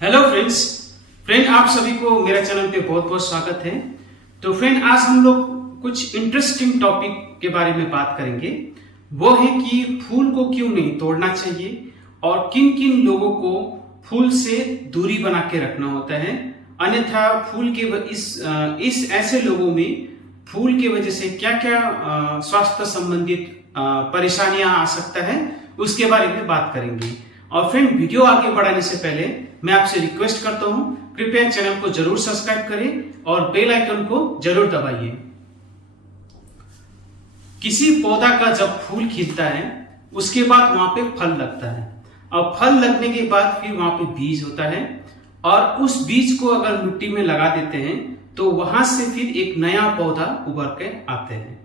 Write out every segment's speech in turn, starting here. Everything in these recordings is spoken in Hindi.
हेलो फ्रेंड आप सभी को मेरा चैनल पे बहुत बहुत स्वागत है। तो फ्रेंड आज हम लोग कुछ इंटरेस्टिंग टॉपिक के बारे में बात करेंगे। वो है कि फूल को क्यों नहीं तोड़ना चाहिए और किन किन लोगों को फूल से दूरी बना के रखना होता है, अन्यथा फूल के इस ऐसे लोगों में फूल की वजह से क्या क्या स्वास्थ्य संबंधित परेशानियां आ सकता है, उसके बारे में बात करेंगे। और फ्रेंड वीडियो आगे बढ़ाने से पहले मैं आपसे रिक्वेस्ट करता हूं, कृपया चैनल को जरूर सब्सक्राइब करें और बेल आइकन को जरूर दबाइए। किसी पौधा का जब फूल खिलता है उसके बाद वहां पे फल लगता है और फल लगने के बाद फिर वहां पे बीज होता है और उस बीज को अगर मिट्टी में लगा देते हैं तो वहां से फिर एक नया पौधा उभर के आते हैं।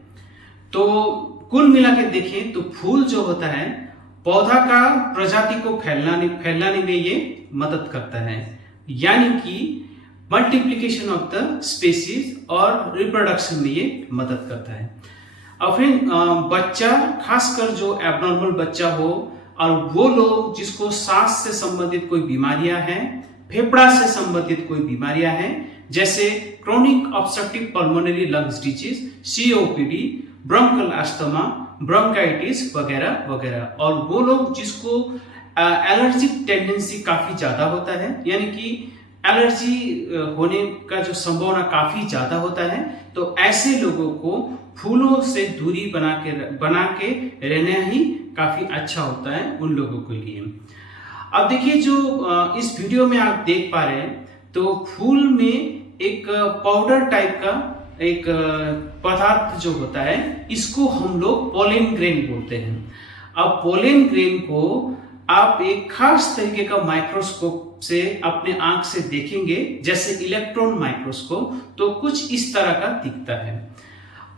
तो कुल मिला के देखें तो फूल जो होता है पौधा का प्रजाति को फैलाने में ये मदद करता है, यानी कि मल्टीप्लिकेशन ऑफ द स्पीशीज और रिप्रोडक्शन में ये मदद करता है। और फिर बच्चा, खासकर जो एबनॉर्मल बच्चा हो और वो लोग जिसको सांस से संबंधित कोई बीमारियां हैं, फेफड़ा से संबंधित कोई बीमारियां हैं, जैसे chronic obstructive pulmonary lungs disease, COPD, bronchial asthma, bronchitis वगैरह वगैरह, और वो लोग जिसको एलर्जिक टेंडेंसी काफी ज्यादा होता है, यानी कि एलर्जी होने का जो संभावना काफी ज्यादा होता है, तो ऐसे लोगों को फूलों से दूरी बना के रहना ही काफी अच्छा होता है उन लोगों के लिए। अब देखिए, जो इस वीडियो में आप देख पा रहे हैं तो फूल में एक पाउडर टाइप का एक पदार्थ जो होता है, इसको हम लोग पोलेन ग्रेन बोलते हैं। अब पोलेन ग्रेन को आप एक खास तरीके का माइक्रोस्कोप से अपने आंख से देखेंगे, जैसे इलेक्ट्रॉन माइक्रोस्कोप, तो कुछ इस तरह का दिखता है।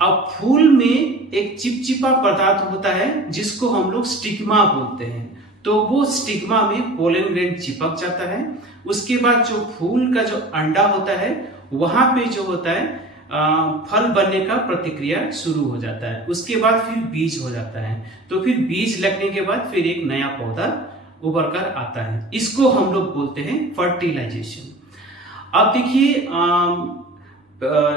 अब फूल में एक चिपचिपा पदार्थ होता है जिसको हम लोग स्टिग्मा बोलते हैं, तो वो स्टिग्मा में पोलेन ग्रेन चिपक जाता है। उसके बाद जो फूल का जो अंडा होता है वहां पे जो होता है फल बनने का प्रक्रिया शुरू हो जाता है। उसके बाद फिर बीज हो जाता है, तो फिर बीज लगने के बाद फिर एक नया पौधा उभर कर आता है। इसको हम लोग बोलते हैं फर्टिलाइजेशन। अब देखिए,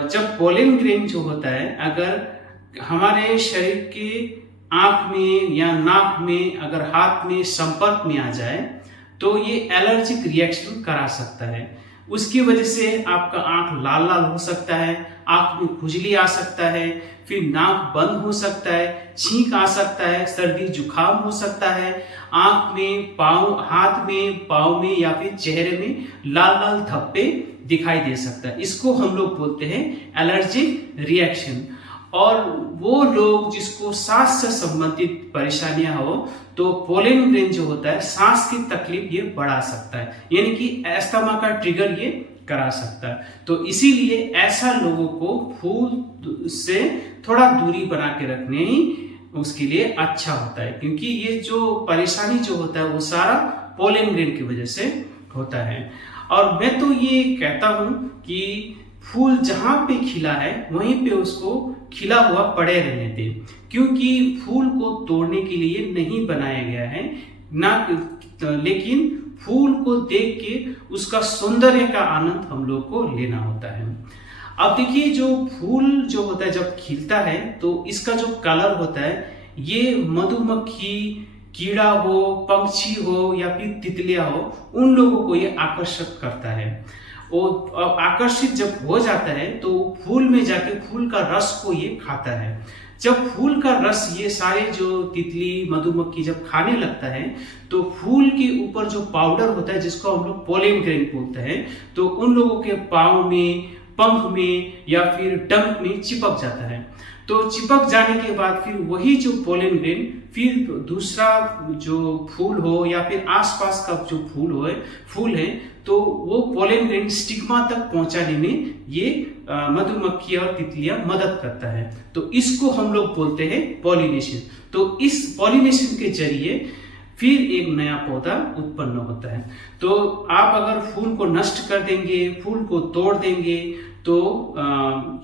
जब पोलेन ग्रेन जो होता है अगर हमारे शरीर के आंख में या नाक में, अगर हाथ में संपर्क में आ जाए तो ये एलर्जिक रिएक्शन करा सकता है। उसकी वजह से आपका आंख लाल लाल हो सकता है, आंख में खुजली आ सकता है, फिर नाक बंद हो सकता है, छींक आ सकता है, सर्दी जुकाम हो सकता है, आंख में, हाथ में, पाँव में या फिर चेहरे में लाल लाल धब्बे दिखाई दे सकता है। इसको हम लोग बोलते हैं एलर्जिक रिएक्शन। और वो लोग जिसको सांस से संबंधित परेशानियां हो तो पोलेन ग्रेन जो होता है सांस की तकलीफ ये बढ़ा सकता है, यानी कि अस्थमा का ट्रिगर ये करा सकता है। तो इसीलिए ऐसा लोगों को फूल से थोड़ा दूरी बना के रखने ही उसके लिए अच्छा होता है, क्योंकि ये जो परेशानी जो होता है वो सारा पोलेन ग्रेन की वजह से होता है। और मैं तो ये कहता हूं कि फूल जहां पे खिला है वहीं पे उसको खिला हुआ पड़े रहने दे, क्योंकि फूल को तोड़ने के लिए नहीं बनाया गया है ना, लेकिन फूल को देख के उसका सौंदर्य का आनंद हम लोग को लेना होता है। अब देखिए, जो फूल जो होता है जब खिलता है तो इसका जो कलर होता है, ये मधुमक्खी, कीड़ा हो, पंछी हो या फिर तितलियां हो, उन लोगों को ये आकर्षित करता है। और आकर्षित जब हो जाता है तो फूल में जाके फूल का रस को ये खाता है। जब फूल का रस ये सारे जो तितली, मधुमक्खी जब खाने लगता है तो फूल के ऊपर जो पाउडर होता है जिसको हम लोग पोलेन ग्रेन बोलते हैं, तो उन लोगों के पाँव में, पंख में या फिर डंक में चिपक जाता है। तो चिपक जाने के बाद फिर वही जो पोलेन ग्रेन फिर दूसरा जो फूल हो या फिर आसपास का जो फूल है तो वो पोलेन ग्रेन स्टिग्मा तक पहुंचाने में ये मधुमक्खी और तितलियां मदद करता है। तो इसको हम लोग बोलते हैं पॉलिनेशन। तो इस पॉलिनेशन के जरिए फिर एक नया पौधा उत्पन्न होता है। तो आप अगर फूल को नष्ट कर देंगे, फूल को तोड़ देंगे, तो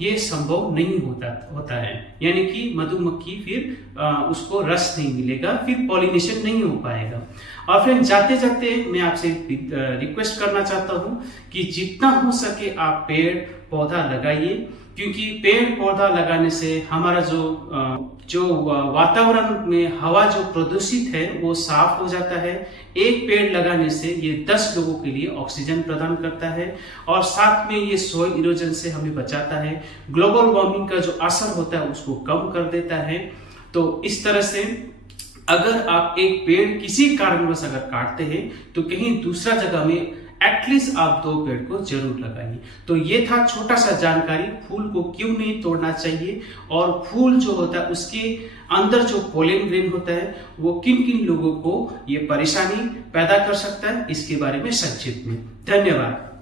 ये संभव नहीं होता है, यानी कि मधुमक्खी फिर उसको रस नहीं मिलेगा, फिर पॉलिनेशन नहीं हो पाएगा। और फ्रेंड, जाते जाते मैं आपसे रिक्वेस्ट करना चाहता हूं कि जितना हो सके आप पेड़ पौधा लगाइए, क्योंकि पेड़ पौधा लगाने से हमारा जो वातावरण में हवा जो प्रदूषित है वो साफ हो जाता है। एक पेड़ लगाने से ये 10 लोगों के लिए ऑक्सीजन प्रदान करता है और साथ में ये सॉइल इरोजन से हमें बचाता है, ग्लोबल वार्मिंग का जो असर होता है उसको कम कर देता है। तो इस तरह से अगर आप एक पेड़ किसी कारणवश अगर काटते हैं तो कहीं दूसरा जगह में एटलीस्ट आप 2 पेड़ को जरूर लगाइए। तो ये था छोटा सा जानकारी, फूल को क्यों नहीं तोड़ना चाहिए और फूल जो होता है उसके अंदर जो पोलन ग्रेन होता है वो किन किन लोगों को ये परेशानी पैदा कर सकता है, इसके बारे में संक्षिप्त में। धन्यवाद।